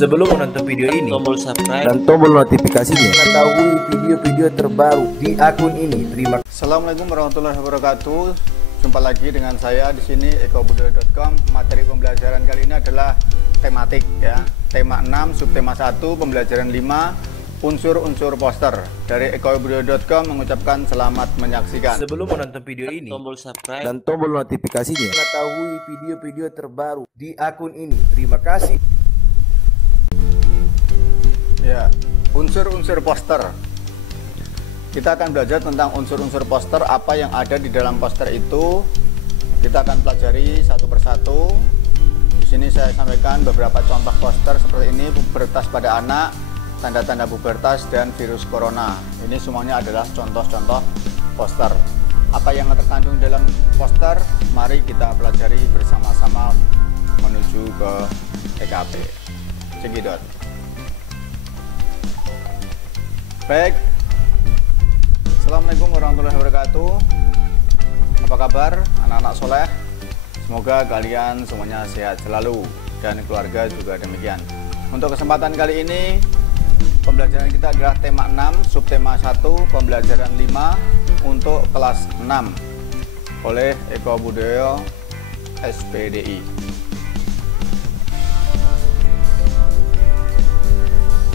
Sebelum menonton video ini, tombol subscribe dan tombol notifikasinya, mengetahui video-video terbaru di akun ini. Terima kasih. Assalamualaikum warahmatullahi wabarakatuh. Jumpa lagi dengan saya di sini ekobudoyo.com. Materi pembelajaran kali ini adalah tematik ya. Tema 6, subtema 1, pembelajaran 5, unsur-unsur poster. Dari ekobudoyo.com mengucapkan selamat menyaksikan. Sebelum menonton video ini, tombol subscribe dan tombol notifikasinya, mengetahui video-video terbaru di akun ini. Terima kasih. Ya, unsur-unsur poster. Kita akan belajar tentang unsur-unsur poster, apa yang ada di dalam poster itu. Kita akan pelajari satu persatu. Di sini saya sampaikan beberapa contoh poster seperti ini: pubertas pada anak, tanda-tanda pubertas, dan virus corona. Ini semuanya adalah contoh-contoh poster. Apa yang terkandung dalam poster? Mari kita pelajari bersama-sama menuju ke TKP. Cekidot. Baik. Assalamualaikum warahmatullahi wabarakatuh. Apa kabar anak-anak soleh? Semoga kalian semuanya sehat selalu dan keluarga juga demikian. Untuk kesempatan kali ini pembelajaran kita adalah tema 6, subtema 1, pembelajaran 5 untuk kelas 6 oleh Eko Budoyo SPDI.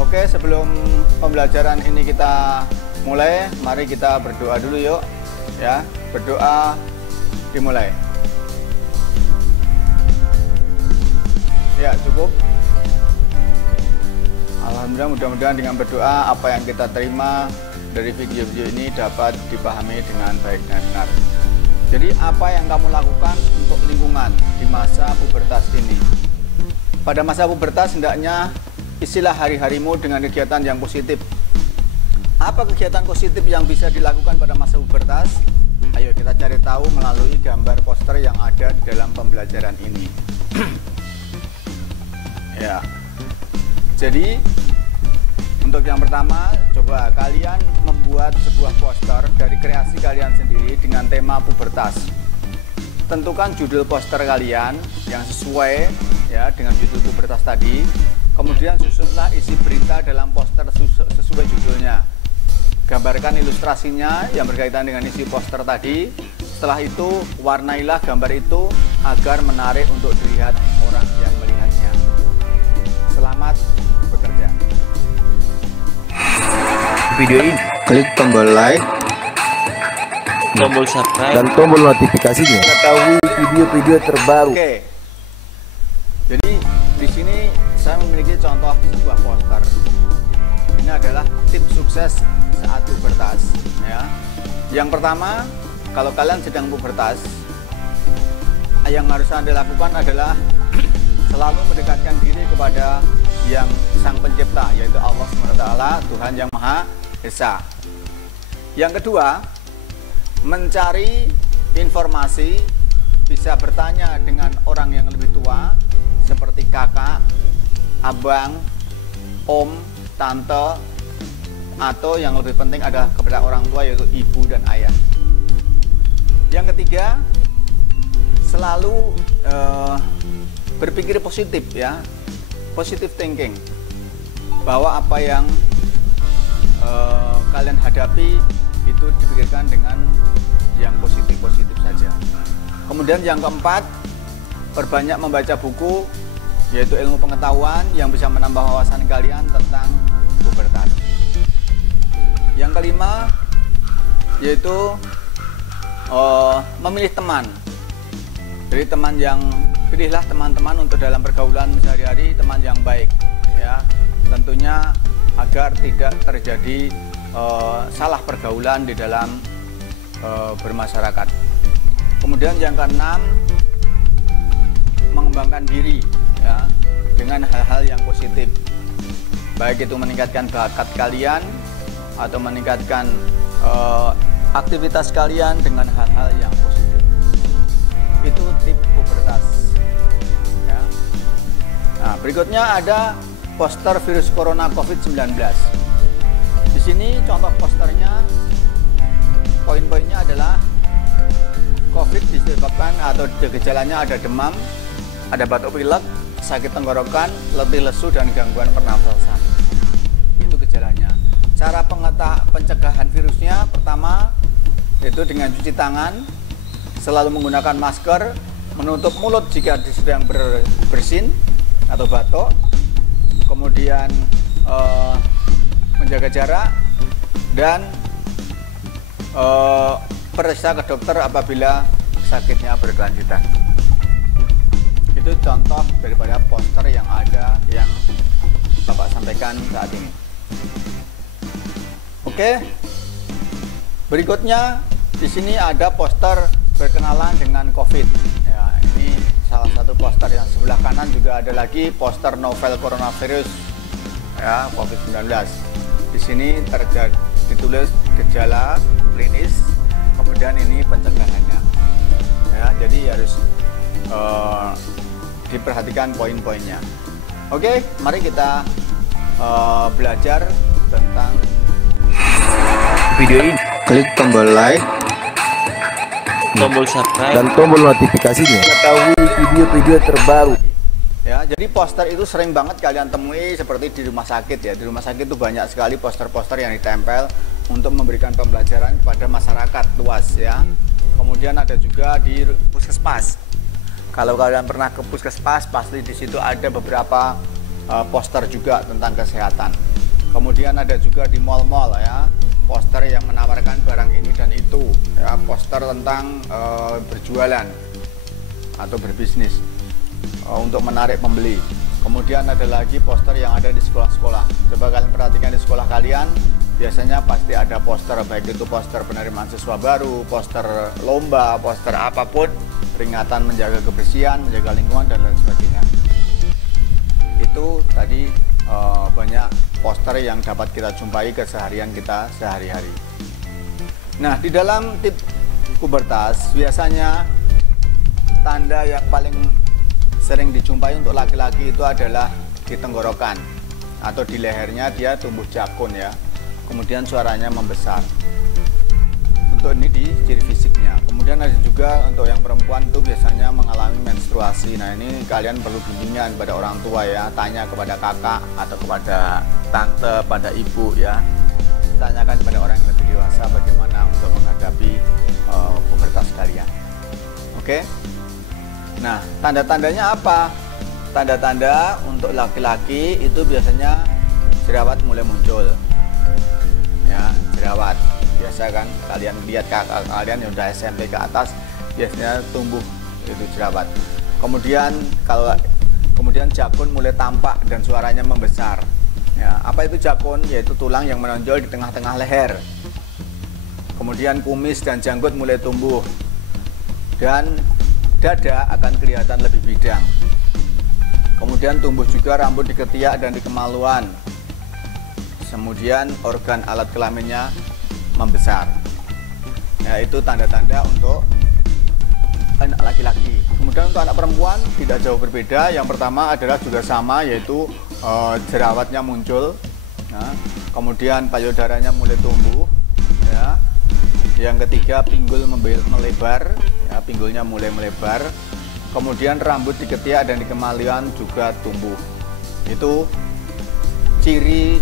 Oke, sebelum pembelajaran ini kita mulai, mari kita berdoa dulu yuk ya. Berdoa dimulai. Ya, cukup. Alhamdulillah, mudah-mudahan dengan berdoa apa yang kita terima dari video-video ini dapat dipahami dengan baik dan benar. Jadi apa yang kamu lakukan untuk lingkungan di masa pubertas ini? Pada masa pubertas hendaknya isilah hari-harimu dengan kegiatan yang positif. Apa kegiatan positif yang bisa dilakukan pada masa pubertas? Ayo kita cari tahu melalui gambar poster yang ada di dalam pembelajaran ini. Ya. Jadi untuk yang pertama, coba kalian membuat sebuah poster dari kreasi kalian sendiri dengan tema pubertas. Tentukan judul poster kalian yang sesuai ya dengan judul pubertas tadi. Kemudian susunlah isi berita dalam poster sesuai judulnya. Gambarkan ilustrasinya yang berkaitan dengan isi poster tadi. Setelah itu, warnailah gambar itu agar menarik untuk dilihat orang yang melihatnya. Selamat bekerja. Video ini, Klik tombol like, tombol subscribe dan tombol notifikasinya, mengetahui video-video terbaru. Oke. Jadi di sini saya memiliki contoh sebuah poster. Ini adalah tips sukses saat pubertas ya. Yang pertama, kalau kalian sedang pubertas, yang harus Anda lakukan adalah selalu mendekatkan diri kepada yang Sang Pencipta, yaitu Allah SWT, Tuhan yang Maha Esa. Yang kedua, mencari informasi, bisa bertanya dengan orang yang lebih tua seperti kakak, abang, om, tante, atau yang lebih penting adalah kepada orang tua yaitu ibu dan ayah. Yang ketiga, selalu berpikir positif ya, positive thinking, bahwa apa yang kalian hadapi itu dipikirkan dengan yang positif-positif saja. Kemudian yang keempat, perbanyak membaca buku, yaitu ilmu pengetahuan yang bisa menambah wawasan kalian tentang pubertas. Yang kelima, yaitu memilih teman. Jadi pilihlah teman-teman untuk dalam pergaulan sehari-hari, teman yang baik ya. Tentunya agar tidak terjadi salah pergaulan di dalam bermasyarakat. Kemudian yang keenam, mengembangkan diri ya, dengan hal-hal yang positif, baik itu meningkatkan bakat kalian atau meningkatkan aktivitas kalian dengan hal-hal yang positif. Itu tips pubertas ya. Nah, berikutnya ada poster virus corona COVID-19. Di sini contoh posternya, poin-poinnya adalah COVID disebabkan atau gejalanya ada demam, ada batuk pilek, sakit tenggorokan, letih lesu, dan gangguan pernafasan. Itu gejalanya. Cara pencegahan virusnya pertama yaitu dengan cuci tangan, selalu menggunakan masker, menutup mulut jika sedang bersin atau batuk, kemudian menjaga jarak, dan periksa ke dokter apabila sakitnya berkelanjutan. Itu contoh daripada poster yang ada yang Bapak sampaikan saat ini. Oke, berikutnya di sini ada poster berkenalan dengan COVID. Ya, ini salah satu poster. Yang sebelah kanan juga ada lagi poster novel coronavirus, ya, COVID-19. Di sini ditulis gejala klinis, kemudian ini pencegahannya. Ya, jadi harus diperhatikan poin-poinnya. Oke, mari kita belajar tentang video ini, Klik tombol like, tombol subscribe, dan tombol notifikasinya mengetahui video-video terbaru. ya. Jadi poster itu sering banget kalian temui seperti di rumah sakit ya. Di rumah sakit itu banyak sekali poster-poster yang ditempel untuk memberikan pembelajaran kepada masyarakat luas ya. Kemudian ada juga di puskesmas. Kalau kalian pernah ke puskesmas, pasti di situ ada beberapa poster juga tentang kesehatan. Kemudian ada juga di mal-mal ya, poster yang menawarkan barang ini dan itu ya, poster tentang berjualan atau berbisnis untuk menarik pembeli. Kemudian ada lagi poster yang ada di sekolah-sekolah. Coba kalian perhatikan di sekolah kalian, biasanya pasti ada poster, baik itu poster penerimaan siswa baru, poster lomba, poster apapun, peringatan menjaga kebersihan, menjaga lingkungan, dan lain sebagainya. Itu tadi banyak poster yang dapat kita jumpai keseharian kita sehari-hari. Nah, di dalam tips pubertas biasanya tanda yang paling sering dijumpai untuk laki-laki itu adalah di tenggorokan atau di lehernya dia tumbuh jakun ya. Kemudian suaranya membesar. Untuk ini di ciri fisiknya. Kemudian ada juga untuk yang perempuan itu biasanya mengalami menstruasi. Nah, ini kalian perlu bimbingan pada orang tua ya, tanya kepada kakak atau kepada tante, pada ibu ya. Tanyakan kepada orang yang lebih dewasa bagaimana untuk menghadapi pubertas kalian. Oke. Nah, tanda-tandanya apa? Tanda-tanda untuk laki-laki itu biasanya jerawat mulai muncul. Ya, jerawat. Biasa kan kalian lihat kakak kalian yang udah SMP ke atas biasanya tumbuh itu jerawat. Kemudian kemudian jakun mulai tampak dan suaranya membesar. Ya, apa itu jakun? Yaitu tulang yang menonjol di tengah-tengah leher. Kemudian kumis dan janggut mulai tumbuh. Dan dada akan kelihatan lebih bidang. Kemudian tumbuh juga rambut di ketiak dan di kemaluan. Kemudian organ alat kelaminnya membesar. Ya, itu tanda-tanda untuk anak laki-laki. Kemudian untuk anak perempuan tidak jauh berbeda. Yang pertama adalah juga sama, yaitu jerawatnya muncul. Nah, kemudian payudaranya mulai tumbuh. Ya. Yang ketiga, pinggul melebar. Ya, pinggulnya mulai melebar. Kemudian rambut di ketiak dan di kemaluan juga tumbuh. Itu ciri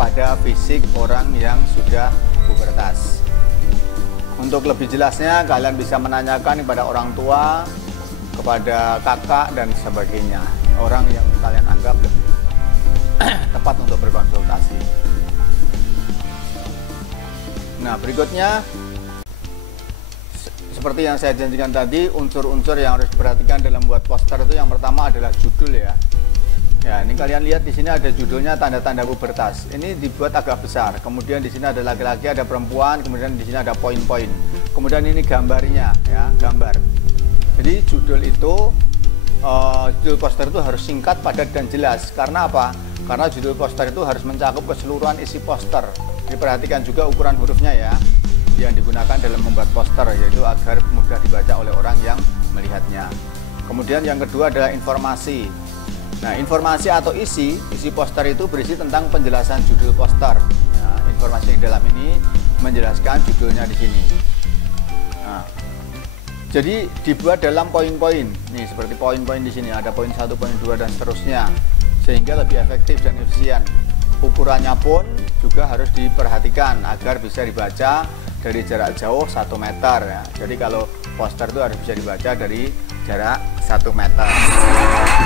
pada fisik orang yang sudah pubertas. Untuk lebih jelasnya kalian bisa menanyakan kepada orang tua, kepada kakak dan sebagainya, orang yang kalian anggap lebih tepat untuk berkonsultasi. Nah, berikutnya seperti yang saya janjikan tadi, unsur-unsur yang harus diperhatikan dalam buat poster itu yang pertama adalah judul ya. Ya, ini kalian lihat di sini ada judulnya tanda-tanda pubertas. Ini dibuat agak besar. Kemudian di sini ada laki-laki, ada perempuan, kemudian di sini ada poin-poin. Kemudian ini gambarnya ya, gambar. Jadi judul itu judul poster itu harus singkat, padat dan jelas. Karena apa? Karena judul poster itu harus mencakup keseluruhan isi poster. Diperhatikan juga ukuran hurufnya ya, yang digunakan dalam membuat poster, yaitu agar mudah dibaca oleh orang yang melihatnya. Kemudian yang kedua adalah informasi. Nah, informasi atau isi poster itu berisi tentang penjelasan judul poster. Nah, informasi yang dalam ini menjelaskan judulnya di sini. Nah, Jadi dibuat dalam poin-poin. Nih seperti poin-poin di sini ada poin 1, poin 2 dan seterusnya. Sehingga lebih efektif dan efisien. Ukurannya pun juga harus diperhatikan agar bisa dibaca dari jarak jauh 1 meter ya. Jadi kalau poster itu harus bisa dibaca dari jarak 1 meter.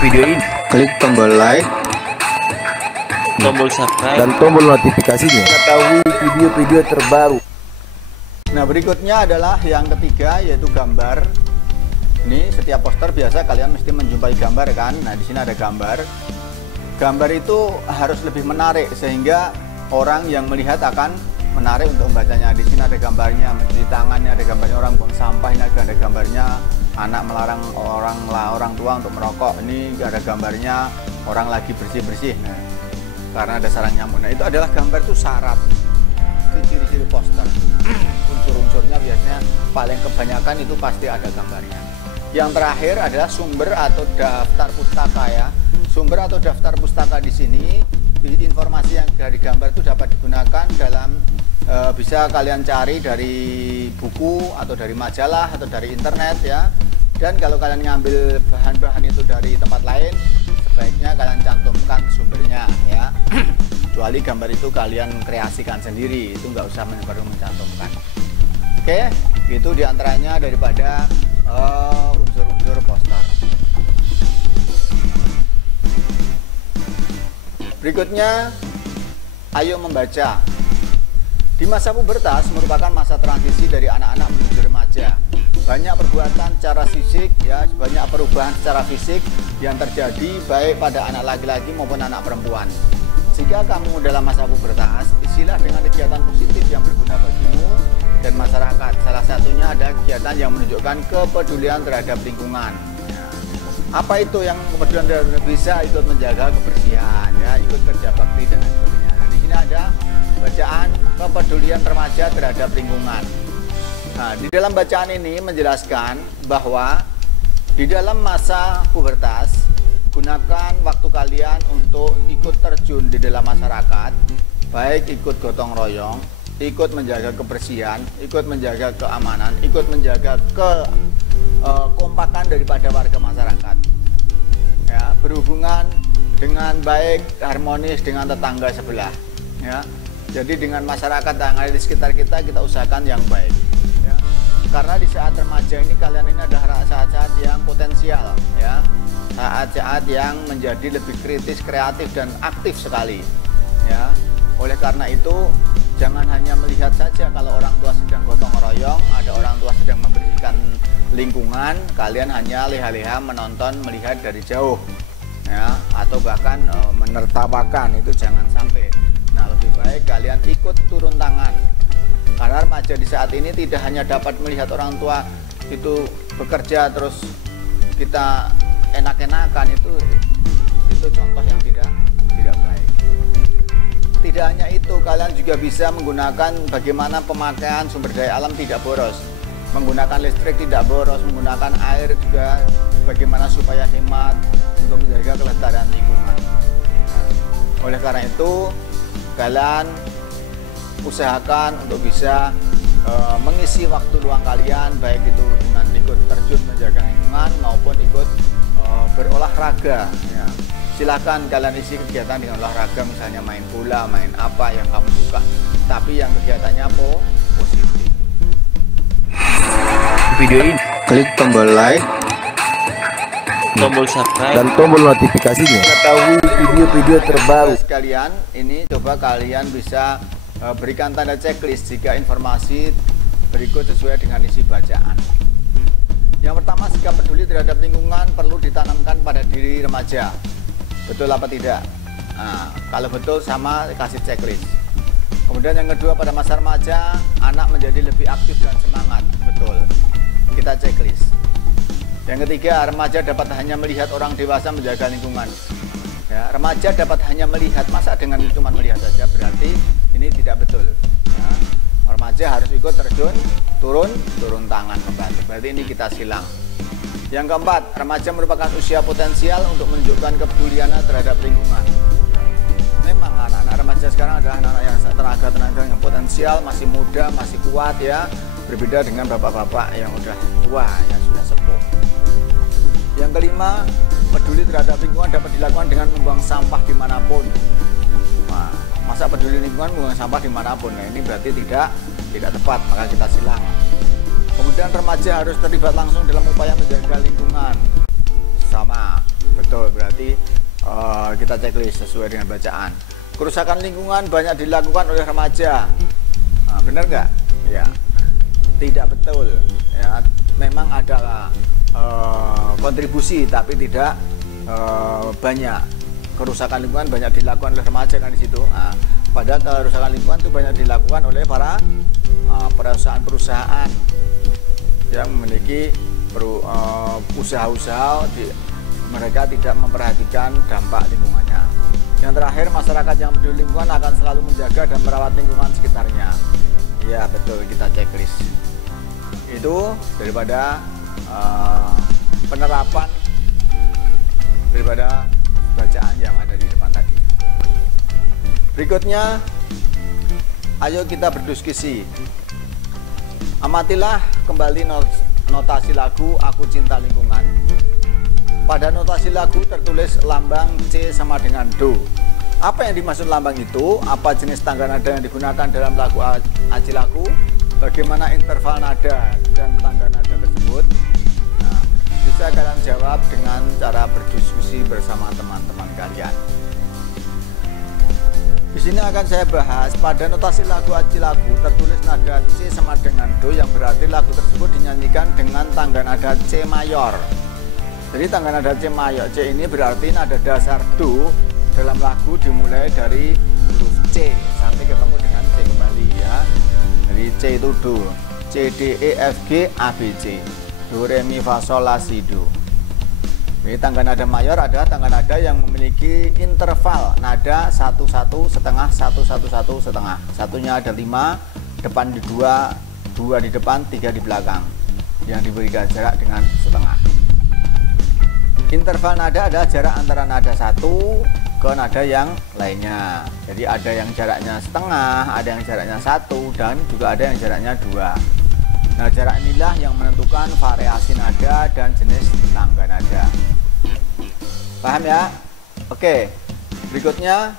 Video ini Klik tombol like, tombol subscribe, dan tombol notifikasinya mengetahui video-video terbaru. Nah, berikutnya adalah yang ketiga, yaitu gambar. Ini setiap poster biasa kalian mesti menjumpai gambar kan. Nah, di sini ada gambar. Gambar itu harus lebih menarik sehingga orang yang melihat akan menarik untuk membacanya. Di sini ada gambarnya mencuci tangannya, ada gambarnya orang buang sampah, ini ada gambarnya anak melarang orang tua untuk merokok. Ini ada gambarnya orang lagi bersih-bersih. Nah, karena ada sarang nyamuk. Nah, itu adalah gambar itu syarat. Itu ciri-ciri poster. Unsur-unsurnya biasanya paling kebanyakan itu pasti ada gambarnya. Yang terakhir adalah sumber atau daftar pustaka ya. Sumber atau daftar pustaka di sini, informasi yang dari gambar itu dapat digunakan dalam bisa kalian cari dari buku atau dari majalah atau dari internet ya. Dan kalau kalian ngambil bahan-bahan itu dari tempat lain, sebaiknya kalian cantumkan sumbernya ya. Kecuali gambar itu kalian kreasikan sendiri, itu nggak usah perlu mencantumkan. Oke, itu diantaranya daripada unsur-unsur poster. Berikutnya, ayo membaca. Di masa pubertas merupakan masa transisi dari anak-anak menuju remaja. Banyak perbuatan secara fisik ya, banyak perubahan secara fisik yang terjadi baik pada anak laki-laki maupun anak perempuan. Jika kamu dalam masa pubertas, isilah dengan kegiatan positif yang berguna bagimu dan masyarakat. Salah satunya ada kegiatan yang menunjukkan kepedulian terhadap lingkungan. Apa itu yang kepedulian terhadap? Bisa ikut menjaga kebersihan, ya, ikut kerja bakti dan sebagainya. Nah, di sini ada bacaan kepedulian remaja terhadap lingkungan. Nah, di dalam bacaan ini menjelaskan bahwa di dalam masa pubertas, gunakan waktu kalian untuk ikut terjun di dalam masyarakat, baik ikut gotong royong, ikut menjaga kebersihan, ikut menjaga keamanan, ikut menjaga kekompakan daripada warga masyarakat. Ya, berhubungan dengan baik, harmonis dengan tetangga sebelah. Ya, jadi dengan masyarakat yang ada di sekitar kita usahakan yang baik. Ya, karena di saat remaja ini kalian ini adalah saat-saat yang potensial, ya. Saat-saat yang menjadi lebih kritis, kreatif dan aktif sekali ya. Oleh karena itu jangan hanya melihat saja kalau orang tua sedang gotong royong, ada orang tua sedang membersihkan lingkungan, kalian hanya leha-leha menonton, melihat dari jauh ya, atau bahkan menertawakan, itu jangan sampai. Nah, lebih baik kalian ikut turun tangan. Karena remaja di saat ini tidak hanya dapat melihat orang tua itu bekerja terus kita enak-enakan, itu contoh yang tidak baik. Tidak hanya itu, kalian juga bisa menggunakan bagaimana pemakaian sumber daya alam tidak boros, menggunakan listrik tidak boros, menggunakan air juga bagaimana supaya hemat untuk menjaga kelestarian lingkungan. Nah, oleh karena itu kalian usahakan untuk bisa mengisi waktu luang kalian, baik itu dengan ikut terjun menjaga lingkungan maupun ikut berolahraga ya. Silahkan kalian isi kegiatan dengan olahraga, misalnya main bola, main apa yang kamu suka, tapi yang kegiatannya positif. Video ini klik tombol like, tombol subscribe, dan tombol notifikasinya mengetahui video-video terbaru. Sekalian ini coba kalian bisa berikan tanda checklist jika informasi berikut sesuai dengan isi bacaan. Yang pertama, sikap peduli terhadap lingkungan perlu ditanamkan pada diri remaja. Betul apa tidak? Nah, kalau betul sama kasih checklist. Kemudian yang kedua, pada masa remaja anak menjadi lebih aktif dan semangat. Betul. Kita checklist. Yang ketiga, remaja dapat hanya melihat orang dewasa menjaga lingkungan. Ya, remaja dapat hanya melihat, masa dengan cuma melihat saja, berarti ini tidak betul. Ya, remaja harus ikut terjun, turun tangan membantu. Berarti ini kita silang. Yang keempat, remaja merupakan usia potensial untuk menunjukkan kepeduliannya terhadap lingkungan. Memang anak-anak remaja sekarang adalah anak-anak yang tenaga yang potensial, masih muda, masih kuat ya. berbeda dengan bapak-bapak yang udah tua, yang sudah sepuh. Yang kelima, peduli terhadap lingkungan dapat dilakukan dengan membuang sampah dimanapun. Nah, masa peduli lingkungan membuang sampah dimanapun? Nah, ini berarti tidak tepat, maka kita silang. Kemudian remaja harus terlibat langsung dalam upaya menjaga lingkungan. Sama, betul, berarti kita checklist sesuai dengan bacaan. Kerusakan lingkungan banyak dilakukan oleh remaja. Nah, benar nggak? Ya, tidak betul. Ya, memang ada kontribusi, tapi tidak banyak. Kerusakan lingkungan banyak dilakukan oleh remaja kan di situ. Nah, padahal kerusakan lingkungan itu banyak dilakukan oleh para perusahaan-perusahaan yang memiliki usaha-usaha, mereka tidak memperhatikan dampak lingkungannya. Yang terakhir, masyarakat yang peduli lingkungan akan selalu menjaga dan merawat lingkungan sekitarnya. Iya betul, kita checklist. Itu daripada penerapan daripada bacaan yang ada di depan tadi. Berikutnya, ayo kita berdiskusi. Amatilah kembali notasi lagu Aku Cinta Lingkungan. Pada notasi lagu tertulis lambang C sama dengan Do. Apa yang dimaksud lambang itu? Apa jenis tangga nada yang digunakan dalam lagu Aji Laku? Bagaimana interval nada dan tangga nada tersebut? Nah, bisa kalian jawab dengan cara berdiskusi bersama teman-teman kalian. Di sini akan saya bahas pada notasi lagu Aji Laku tertulis nada C sama dengan Do, yang berarti lagu tersebut dinyanyikan dengan tangga nada C mayor. Jadi tangga nada C mayor, C ini berarti nada dasar Do dalam lagu dimulai dari huruf C sampai ketemu dengan C kembali ya. Jadi C itu Do, C, D, E, F, G, A, B, C, Do, Re, Mi, Fa, Sol, La, Si, Do. Jadi tangga nada mayor adalah tangga nada yang memiliki interval nada 1, 1, setengah, 1, 1, 1, setengah. Satunya ada 5, depan di 2, 2 di depan, 3 di belakang, yang diberikan jarak dengan setengah. Interval nada adalah jarak antara nada satu ke nada yang lainnya. Jadi ada yang jaraknya setengah, ada yang jaraknya 1, dan juga ada yang jaraknya 2. Nah, jarak inilah yang menentukan variasi nada dan jenis tangga nada. Paham ya? Oke, berikutnya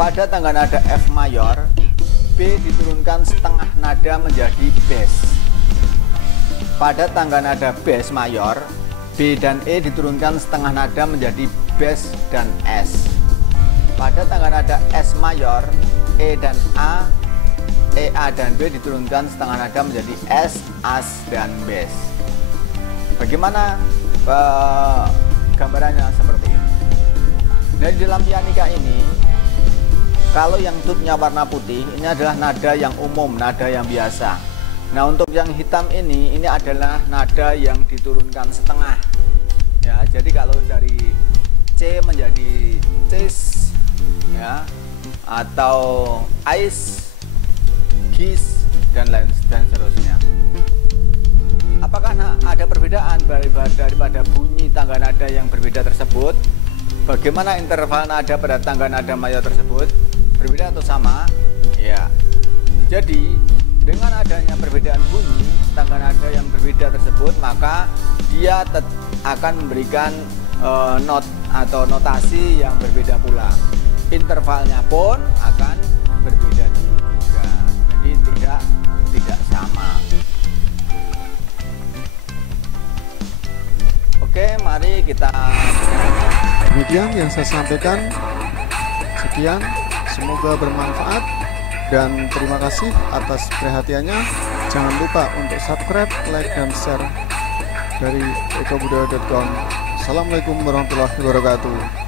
pada tangga nada F mayor, B diturunkan setengah nada menjadi bass. Pada tangga nada bass mayor, B dan E diturunkan setengah nada menjadi bass dan S. Pada tangga nada S mayor, E dan A, E, A dan B diturunkan setengah nada menjadi S, As, dan bass. Bagaimana gambarannya seperti ini? Nah, di dalam pianika ini, kalau yang tutnya warna putih, ini adalah nada yang umum, nada yang biasa. Nah, untuk yang hitam ini adalah nada yang diturunkan setengah. Ya, jadi kalau dari C menjadi cis, ya, atau ice, kiss, dan lain dan seterusnya. Apakah ada perbedaan daripada bunyi tangga nada yang berbeda tersebut? Bagaimana interval nada pada tangga nada mayor tersebut? Berbeda atau sama? Ya. Jadi dengan adanya perbedaan bunyi tangga nada yang berbeda tersebut, maka dia akan memberikan not atau notasi yang berbeda pula. Intervalnya pun akan berbeda juga. Jadi tidak sama. Oke, mari kita. Demikian yang saya sampaikan. Sekian, semoga bermanfaat. Dan terima kasih atas perhatiannya. Jangan lupa untuk subscribe, like, dan share dari ekobudaya.com. Assalamualaikum warahmatullahi wabarakatuh.